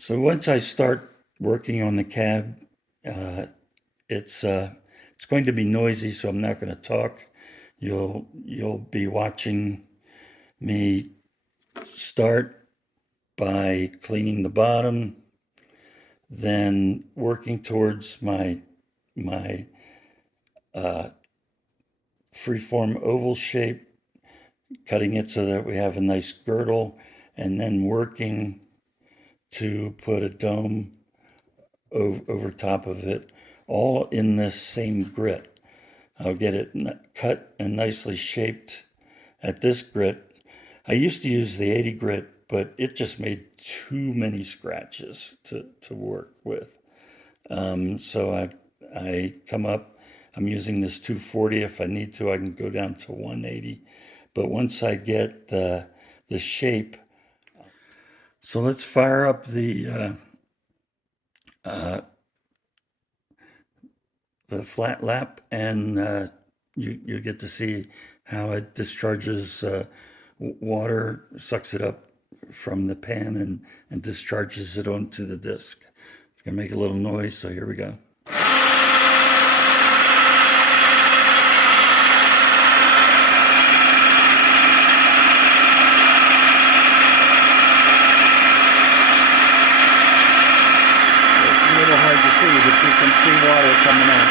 So once I start working on the cab, uh, it's going to be noisy, so I'm not going to talk. You'll be watching me start by cleaning the bottom, then working towards my freeform oval shape, cutting it so that we have a nice girdle, and then working to put a dome over top of it, all in this same grit. I'll get it cut and nicely shaped at this grit. I used to use the 80 grit, but it just made too many scratches to work with. So I come up, I'm using this 240. If I need to, I can go down to 180. But once I get the shape, so let's fire up the flat lap, and you get to see how it discharges water, sucks it up from the pan and discharges it onto the disc. It's gonna make a little noise, so here we go. It's a little hard to see, but you can see water coming out.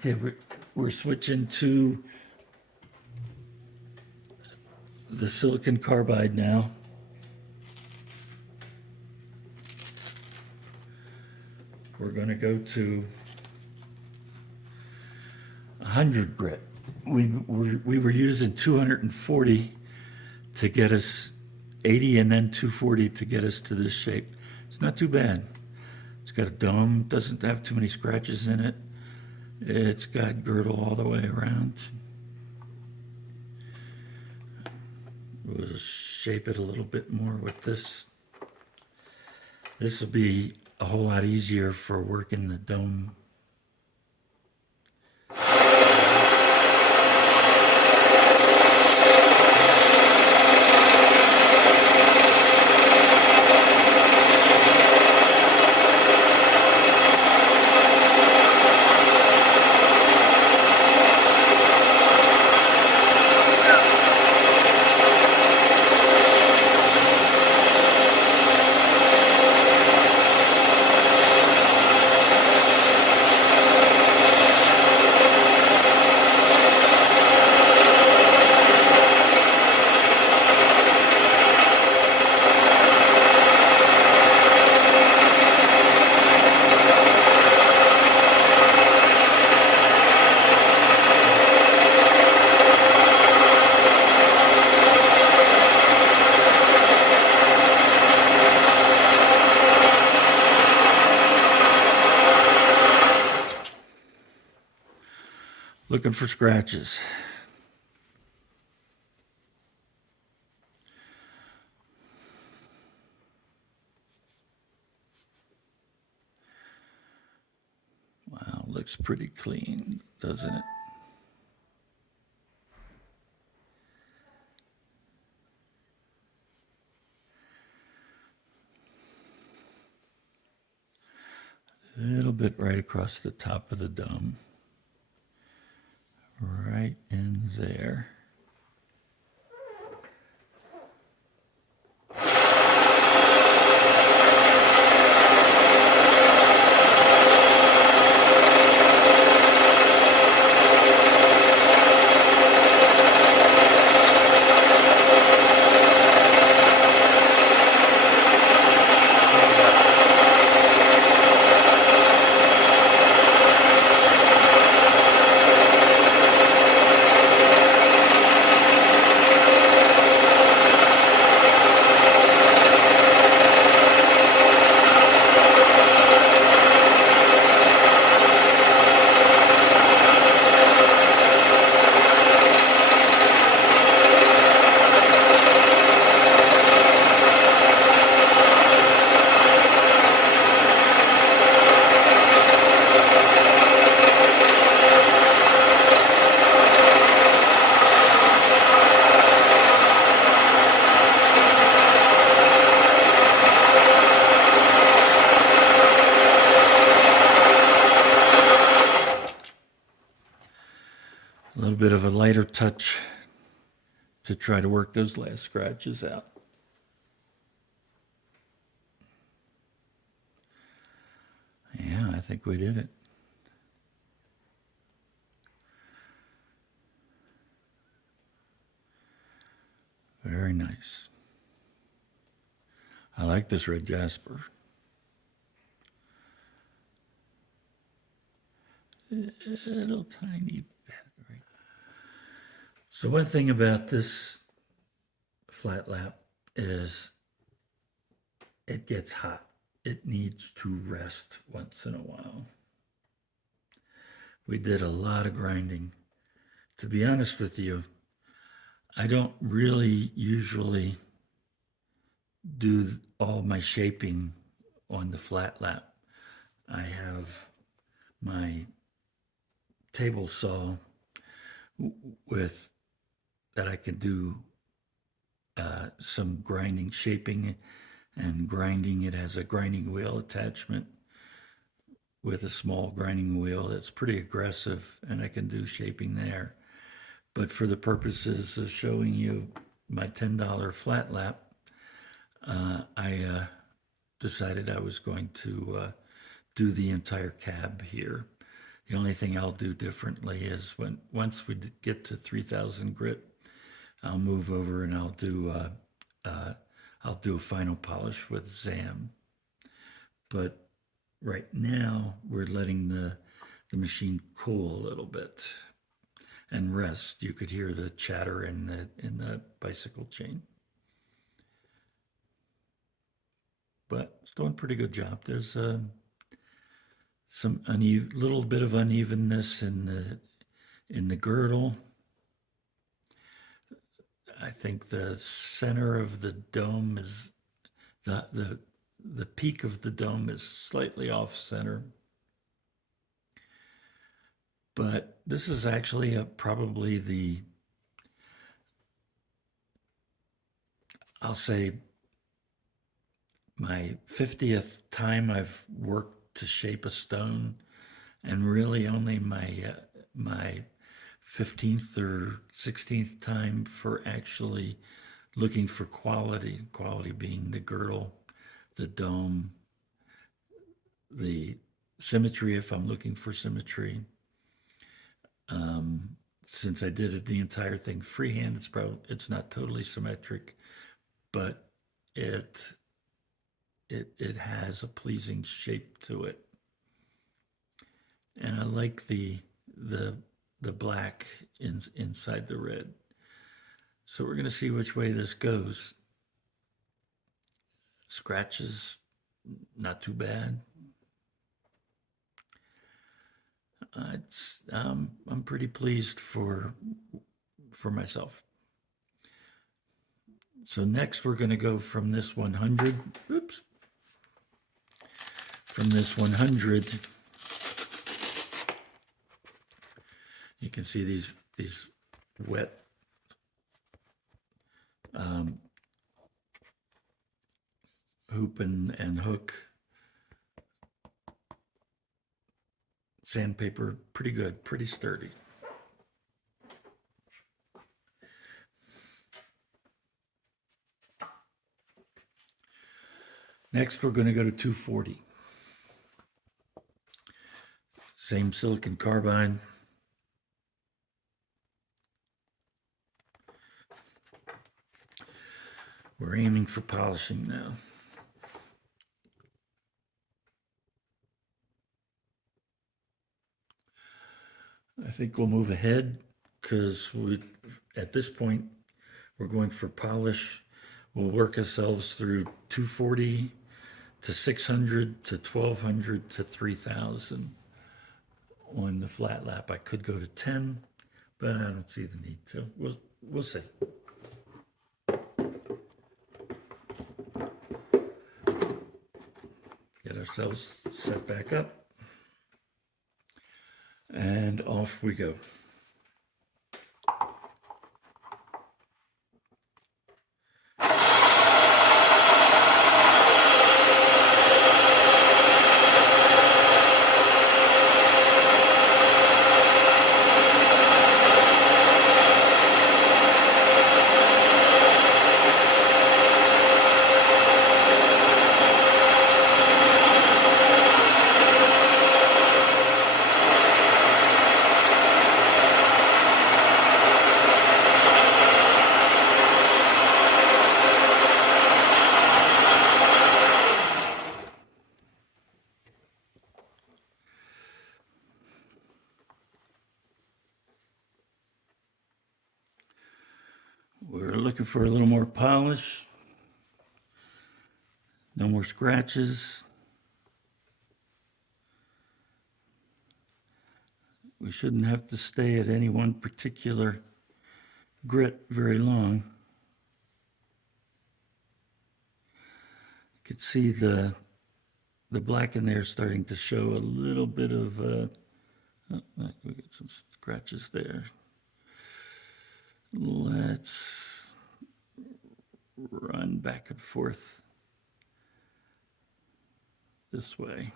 Okay, we're switching to the silicon carbide now. We're going to go to 100 grit. We were using 240 to get us 80 and then 240 to get us to this shape. It's not too bad. It's got a dome, doesn't have too many scratches in it. It's got girdle all the way around. We'll shape it a little bit more with this. This will be a whole lot easier for working the dome. Looking for scratches. Wow, looks pretty clean, doesn't it? A little bit right across the top of the dome. Right in there. A little bit of a lighter touch to try to work those last scratches out. Yeah, I think we did it. Very nice. I like this Red Jasper. A little tiny bit, right? So one thing about this flat lap is it gets hot. It needs to rest once in a while. We did a lot of grinding. To be honest with you, I don't really usually do all my shaping on the flat lap. I have my table saw with that I can do some grinding, shaping and grinding. It has a grinding wheel attachment with a small grinding wheel that's pretty aggressive, and I can do shaping there. But for the purposes of showing you my $10 flat lap, I decided I was going to do the entire cab here. The only thing I'll do differently is once we get to 3,000 grit, I'll move over and I'll do a final polish with Zam. But right now we're letting the machine cool a little bit and rest. You could hear the chatter in the bicycle chain. But it's doing a pretty good job. There's some little bit of unevenness in the girdle. I think the center of the dome is the peak of the dome is slightly off center. But this is actually probably I'll say my 50th time I've worked to shape a stone, and really only my 15th or 16th time for actually looking for quality being the girdle, the dome, the symmetry if I'm looking for symmetry. Since I did the entire thing freehand, it's not totally symmetric, but it has a pleasing shape to it. And I like the black inside the red. So we're going to see which way this goes. Scratches, not too bad. I'm pretty pleased for myself. So next we're going to go from this 100. Oops. From this 100, you can see these wet hoop and hook sandpaper, pretty good, pretty sturdy. Next, we're going to go to 240. Same silicon carbide. We're aiming for polishing now. I think we'll move ahead because at this point, we're going for polish. We'll work ourselves through 240 to 600 to 1200 to 3000 on the flat lap. I could go to 10, but I don't see the need to. We'll see. Get ourselves set back up. And off we go. We're looking for a little more polish. No more scratches. We shouldn't have to stay at any one particular grit very long. You can see the black in there starting to show a little bit of, we get some scratches there. Let's run back and forth this way.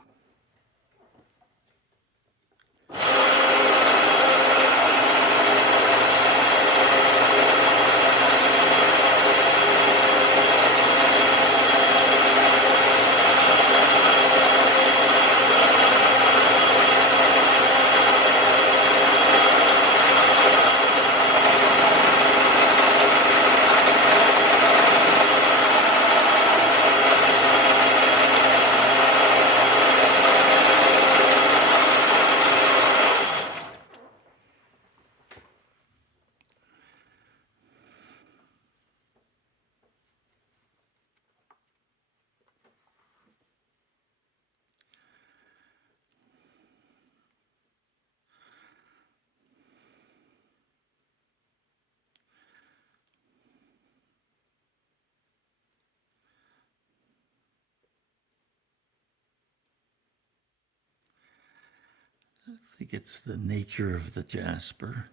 I think it's the nature of the jasper.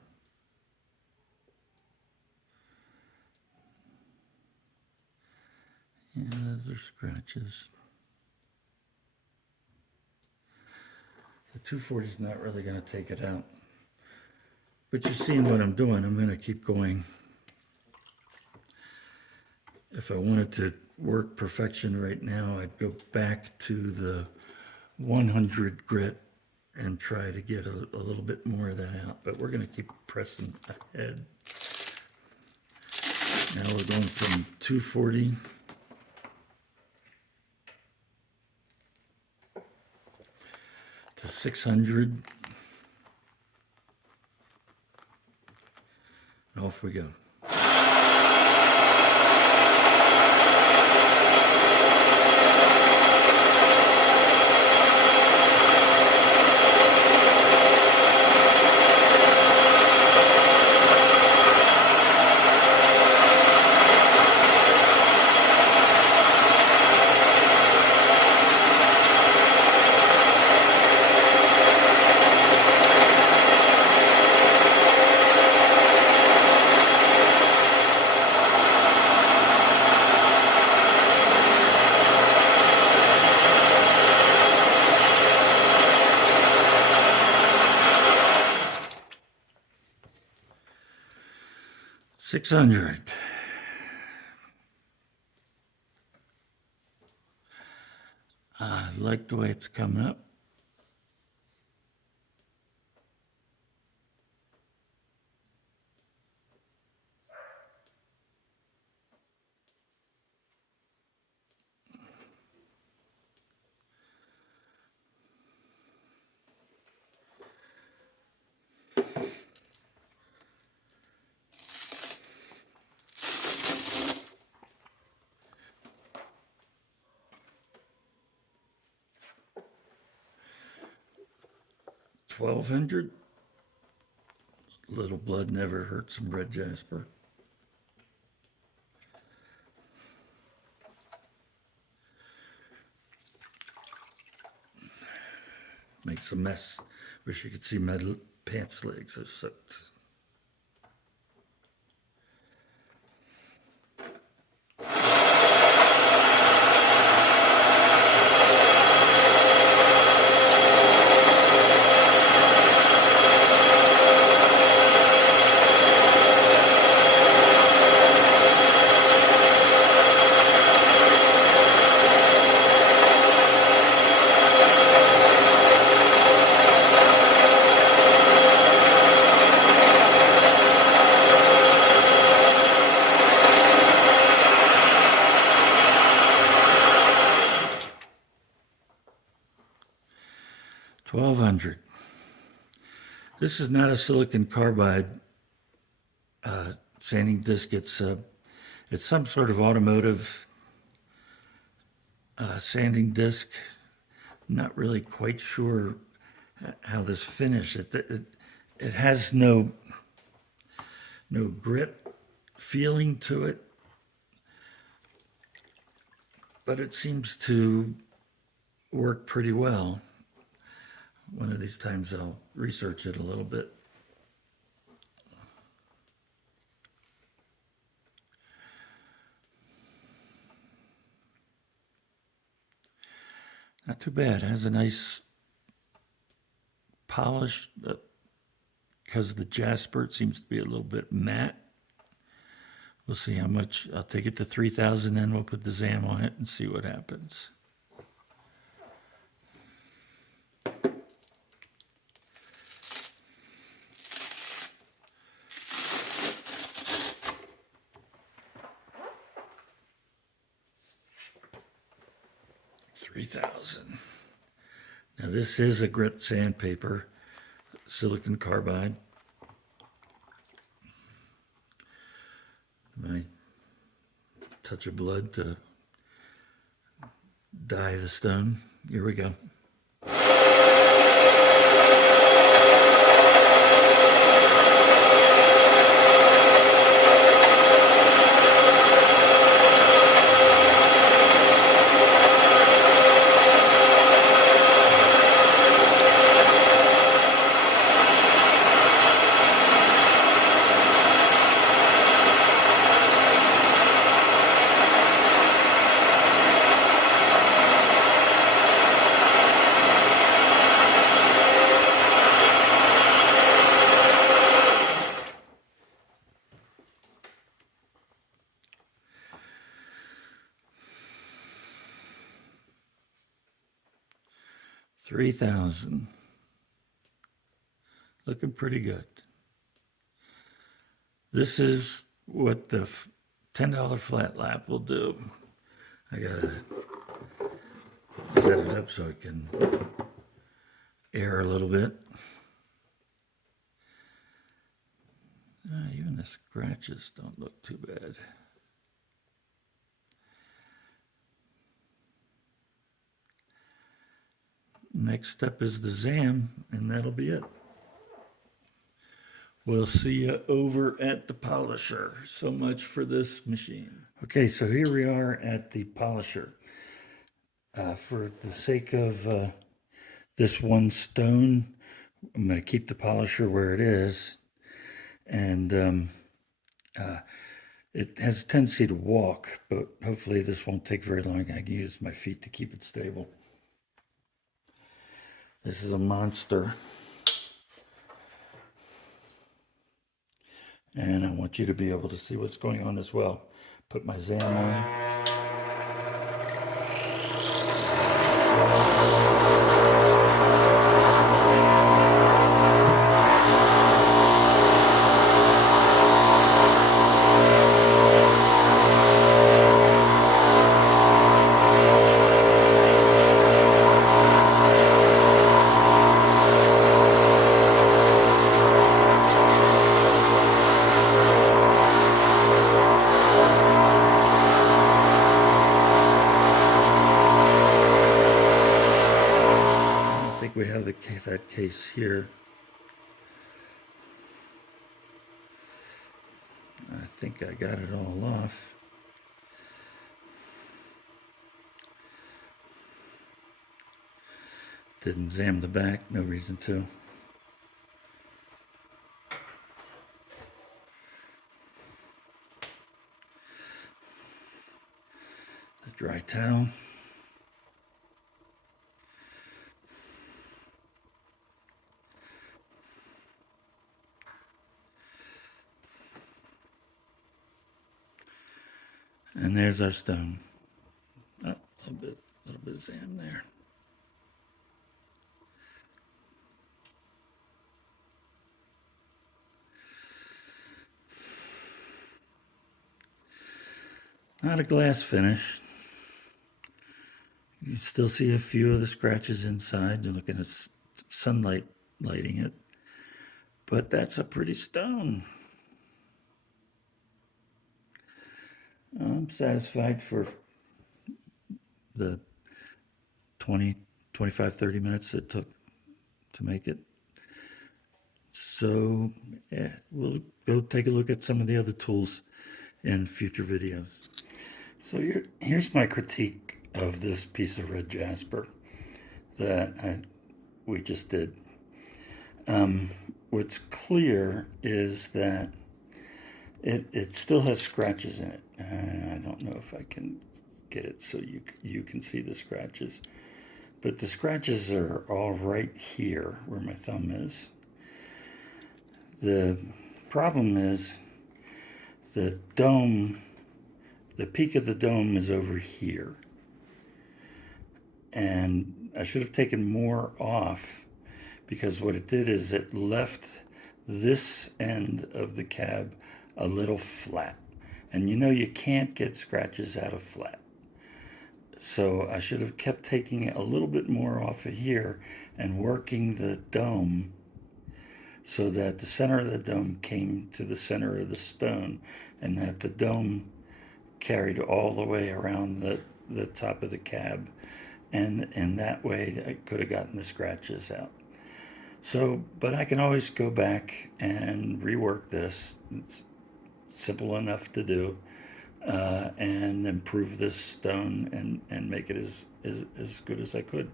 Yeah, those are scratches. The 240 is not really going to take it out. But you're seeing what I'm doing. I'm going to keep going. If I wanted to work perfection right now, I'd go back to the 100 grit and try to get a little bit more of that out. But we're going to keep pressing ahead. Now we're going from 240 to 600. And off we go. $600. I like the way it's coming up. $1,200. Little blood never hurts some Red Jasper. Makes a mess. Wish you could see my pants legs are soaked. $1,200. This is not a silicon carbide sanding disc. It's some sort of automotive sanding disc. I'm not really quite sure how this finish. It has no grit feeling to it, but it seems to work pretty well. One of these times I'll research it a little bit. Not too bad. It has a nice polish. Because of the jasper, it seems to be a little bit matte. We'll see how much. I'll take it to 3,000, then we'll put the ZAM on it and see what happens. $3,000. Now this is a grit sandpaper, silicon carbide. My touch of blood to dye the stone. Here we go. 3,000. Looking pretty good. This is what the $10 flat lap will do. I gotta set it up so it can air a little bit. Even the scratches don't look too bad. Next step is the ZAM, and that'll be it. We'll see you over at the polisher. So much for this machine. Okay, so here we are at the polisher. For the sake of this one stone, I'm going to keep the polisher where it is. And it has a tendency to walk, but hopefully this won't take very long. I can use my feet to keep it stable. This is a monster. And I want you to be able to see what's going on as well. Put my ZAM on. We have that case here. I think I got it all off. Didn't ZAM the back, no reason to. The dry towel. And there's our stone. Oh, a little bit of ZAM there. Not a glass finish. You still see a few of the scratches inside. You're looking at sunlight lighting it. But that's a pretty stone. I'm satisfied for the 20, 25, 30 minutes it took to make it. So yeah, we'll go take a look at some of the other tools in future videos. So here's my critique of this piece of red jasper that we just did. What's clear is that it still has scratches in it. I don't know if I can get it so you can see the scratches. But the scratches are all right here where my thumb is. The problem is the dome, the peak of the dome is over here. And I should have taken more off, because what it did is it left this end of the cab a little flat. And you know you can't get scratches out of flat. So I should have kept taking a little bit more off of here and working the dome so that the center of the dome came to the center of the stone, and that the dome carried all the way around the top of the cab. And that way I could have gotten the scratches out. So, but I can always go back and rework this. It's simple enough to do, and improve this stone and make it as good as I could.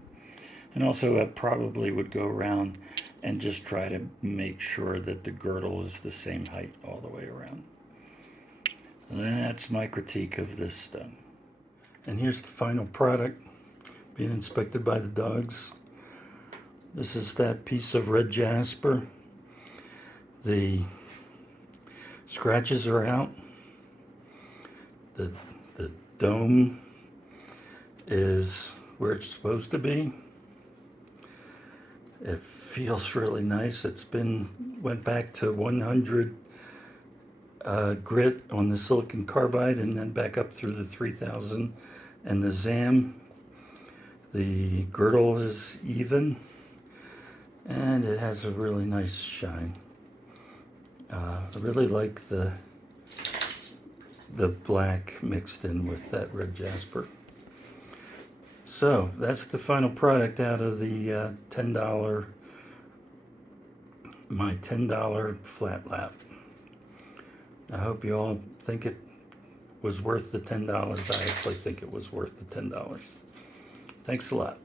And also I probably would go around and just try to make sure that the girdle is the same height all the way around. That's my critique of this stone. And here's the final product being inspected by the dogs. This is that piece of red jasper. The scratches are out. The dome is where it's supposed to be. It feels really nice. Went back to 100 grit on the silicon carbide and then back up through the 3000 and the ZAM. The girdle is even and it has a really nice shine. I really like the black mixed in with that red jasper. So that's the final product out of the $10, my $10 flat lap. I hope you all think it was worth the $10. I actually think it was worth the $10. Thanks a lot.